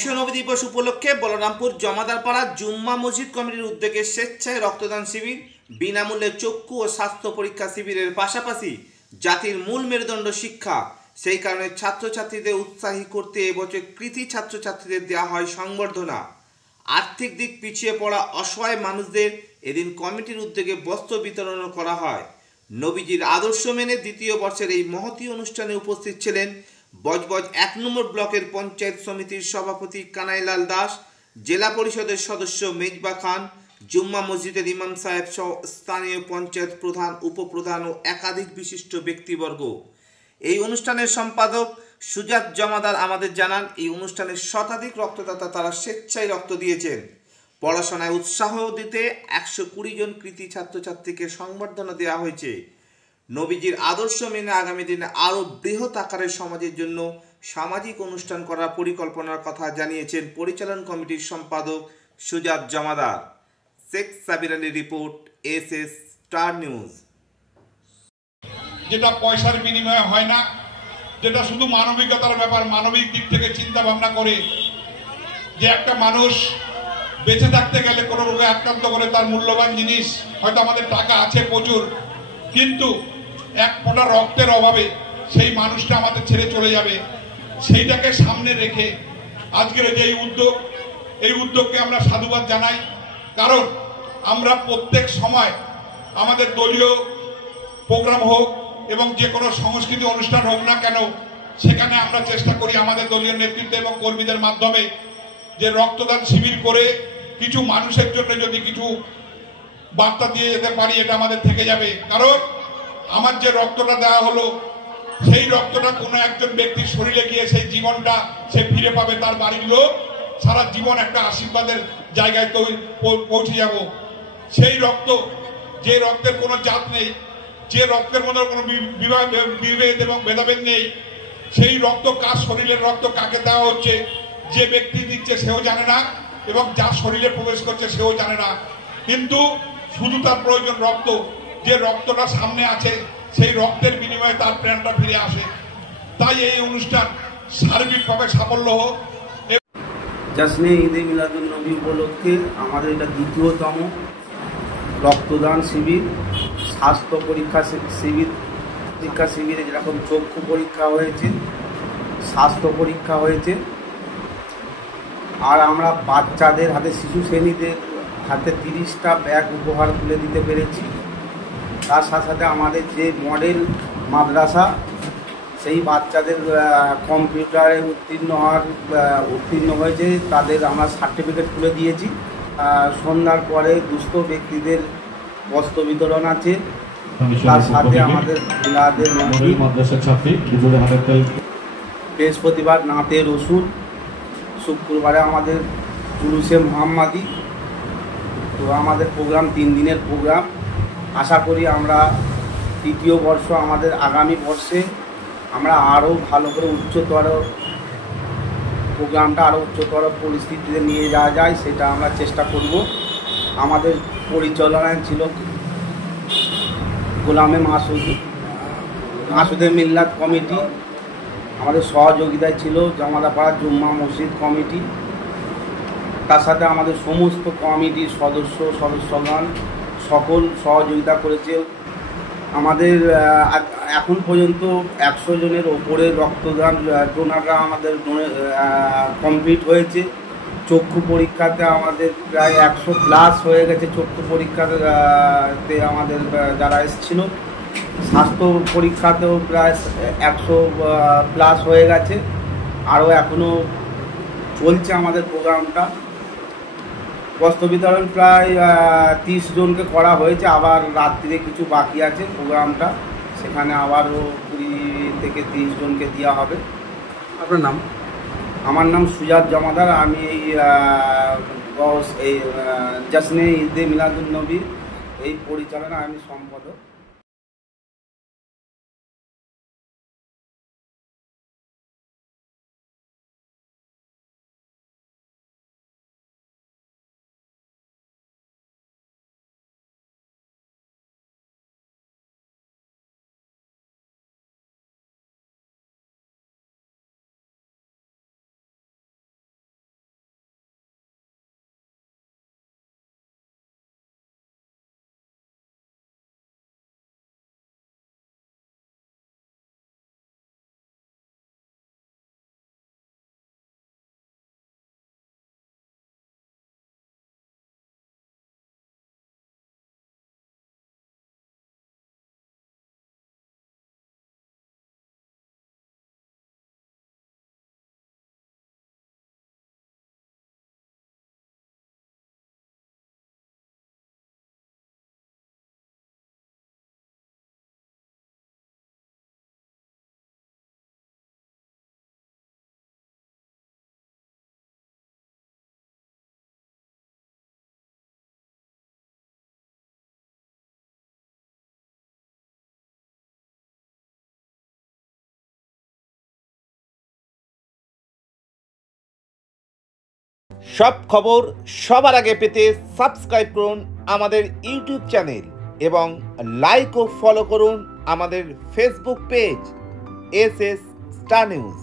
বিশ্ব নবী দিবস উপলক্ষে বলরামপুর জমাদারপাড়া জুম্মা মসজিদ কমিটির উদ্যোগে স্বেচ্ছায় রক্তদান শিবির, বিনামূল্যে চক্ষু ও স্বাস্থ্য পরীক্ষা শিবিরের পাশাপাশি জাতির মূল মেরুদণ্ড শিক্ষা। সেই কারণে ছাত্রছাত্রীদের উৎসাহী করতে এবছর কৃতি ছাত্রছাত্রীদের দেওয়া হয় সংবর্ধনা। আর্থিক দিক পিছিয়ে পড়া অসহায় মানুষদের এদিন কমিটির উদ্যোগে বস্ত্র বিতরণ করা হয়। নবীজির আদর্শ মেনে দ্বিতীয় বর্ষের এই মহতী অনুষ্ঠানে উপস্থিত ছিলেন বজবজ ১ নম্বর ব্লকের পঞ্চায়েত সমিতির সভাপতি কানাইলাল দাস, জেলা পরিষদের সদস্য মেজবা খান, জুম্মা মসজিদের ইমাম সাহেব সহ স্থানীয় পঞ্চায়েত প্রধান, উপপ্রধান ও একাধিক বিশিষ্ট ব্যক্তিবর্গ। এই অনুষ্ঠানের সম্পাদক সুজাত জমাদার আমাদের জানান, এই অনুষ্ঠানের শতাধিক রক্তদাতা তারা স্বেচ্ছায় রক্ত দিয়েছেন। পড়াশোনায় উৎসাহ দিতে ১২০ জন কৃতি ছাত্রছাত্রীকে সংবর্ধনা দেওয়া হয়েছে। নবীজির আদর্শ মেনে আগামী দিনে আরও বৃহৎ আকারের সমাজের জন্য সামাজিক অনুষ্ঠান করার পরিকল্পনার কথা জানিয়েছেন পরিচালন কমিটির সম্পাদক Sujat Jamadar. Sheikh Sabir Ali report, SS star news. যেটা পয়সার বিনিময়ে হয় না, যেটা শুধু মানবিকতার ব্যাপার, মানবিক দিক থেকে চিন্তা ভাবনা করে যে একটা মানুষ বেঁচে থাকতে গেলে কোনো রোগে আক্রান্ত করে তার মূল্যবান জিনিস, হয়তো আমাদের টাকা আছে প্রচুর, কিন্তু এক ফোঁটা রক্তের অভাবে সেই মানুষটা আমাদের ছেড়ে চলে যাবে, সেইটাকে সামনে রেখে আজকের যে উদ্যোগ, এই উদ্যোগকে আমরা সাধুবাদ জানাই। কারণ আমরা প্রত্যেক সময় আমাদের দলীয় প্রোগ্রাম হোক এবং যে কোনো সংস্কৃতি অনুষ্ঠান হোক না কেন, সেখানে আমরা চেষ্টা করি আমাদের দলীয় নেতৃত্ব এবং কর্মীদের মাধ্যমে যে রক্তদান শিবির করে কিছু মানুষের জন্য যদি কিছু বার্তা দিয়ে যেতে পারি, এটা আমাদের থেকে যাবে। কারণ আমার যে রক্তটা দেওয়া হলো, সেই রক্তটা কোনো একজন ব্যক্তির শরীরে গিয়ে সেই জীবনটা সে ফিরে পাবে, তার বাড়ির লোক সারা জীবন একটা আশীর্বাদের জায়গায় পৌঁছে যাব। সেই রক্ত, যে রক্তের কোনো জাত নেই, যে রক্তের মধ্যে কোনো বিভেদ এবং ভেদাভেদ নেই, সেই রক্ত কার শরীরের রক্ত কাকে দেওয়া হচ্ছে, যে ব্যক্তি দিচ্ছে সেও জানে না এবং যার শরীরে প্রবেশ করছে সেও জানে না, কিন্তু শুধু তার প্রয়োজন রক্ত। যে রক্তটা সামনে আছে সেই রক্তের বিনিময়ে তার প্রাণটা ফিরে আসে। তাই এই অনুষ্ঠান সার্বিকভাবে সাফল্য হোক। জাসনে ঈদে মিলাদুন নবী উপলক্ষে আমাদের এটা দ্বিতীয়তম রক্তদান শিবির, স্বাস্থ্য পরীক্ষা শিবিরে যেরকম চক্ষু পরীক্ষা হয়েছে, স্বাস্থ্য পরীক্ষা হয়েছে, আর আমরা বাচ্চাদের হাতে, শিশু শ্রেণীদের হাতে 30টা ব্যাগ উপহার তুলে দিতে পেরেছি। তার সাথে সাথে আমাদের যে মডেল মাদ্রাসা, সেই বাচ্চাদের কম্পিউটারে উত্তীর্ণ হয়েছে, তাদের আমরা সার্টিফিকেট তুলে দিয়েছি। সন্ধ্যার পরে দুস্থ ব্যক্তিদের বস্ত্র বিতরণ আছে। তার সাথে আমাদের বৃহস্পতিবার নাতে রসুল, শুক্রবারে আমাদের জুলুসে মোহাম্মদী। তো আমাদের প্রোগ্রাম 3 দিনের প্রোগ্রাম। আশা করি আমরা তৃতীয় বর্ষ, আমাদের আগামী বর্ষে আমরা আরও ভালো করে প্রোগ্রামটা আরও উচ্চতর পরিস্থিতিতে নিয়ে যাওয়া যায়, সেটা আমরা চেষ্টা করব। আমাদের পরিচালনায় ছিল গোলামে মাসুদে মিল্লাত কমিটি, আমাদের সহযোগিতায় ছিল জমাদারপাড়া জুম্মা মসজিদ কমিটি। তার সাথে আমাদের সমস্ত কমিটির সদস্যগণ সকল সহযোগিতা করেছে। আমাদের এখন পর্যন্ত 100 জনের ওপরে রক্তদান ডোনাররা আমাদের কমপ্লিট হয়েছে। চক্ষু পরীক্ষাতে আমাদের প্রায় 100+ হয়ে গেছে। চক্ষু পরীক্ষাতে আমাদের যারা এসেছিল, স্বাস্থ্য পরীক্ষাতেও প্রায় 100+ হয়ে গেছে। আরও এখনও চলছে আমাদের প্রোগ্রামটা। বস্ত্র বিতরণ প্রায় 30 জনকে করা হয়েছে, আবার রাত্রিরে কিছু বাকি আছে প্রোগ্রামটা, সেখানে আবারও 20 থেকে 30 জনকে দেওয়া হবে। আপনার নাম? আমার নাম সুজাত জমাদার। আমি এই জাসনে ঈদে মিলাদুন নবীর এই পরিচালনা আমি সম্পাদক। সব খবর সবার আগে পেতে সাবস্ক্রাইব করুন আমাদের ইউটিউব চ্যানেল এবং লাইক ও ফলো করুন আমাদের Facebook page SS star news.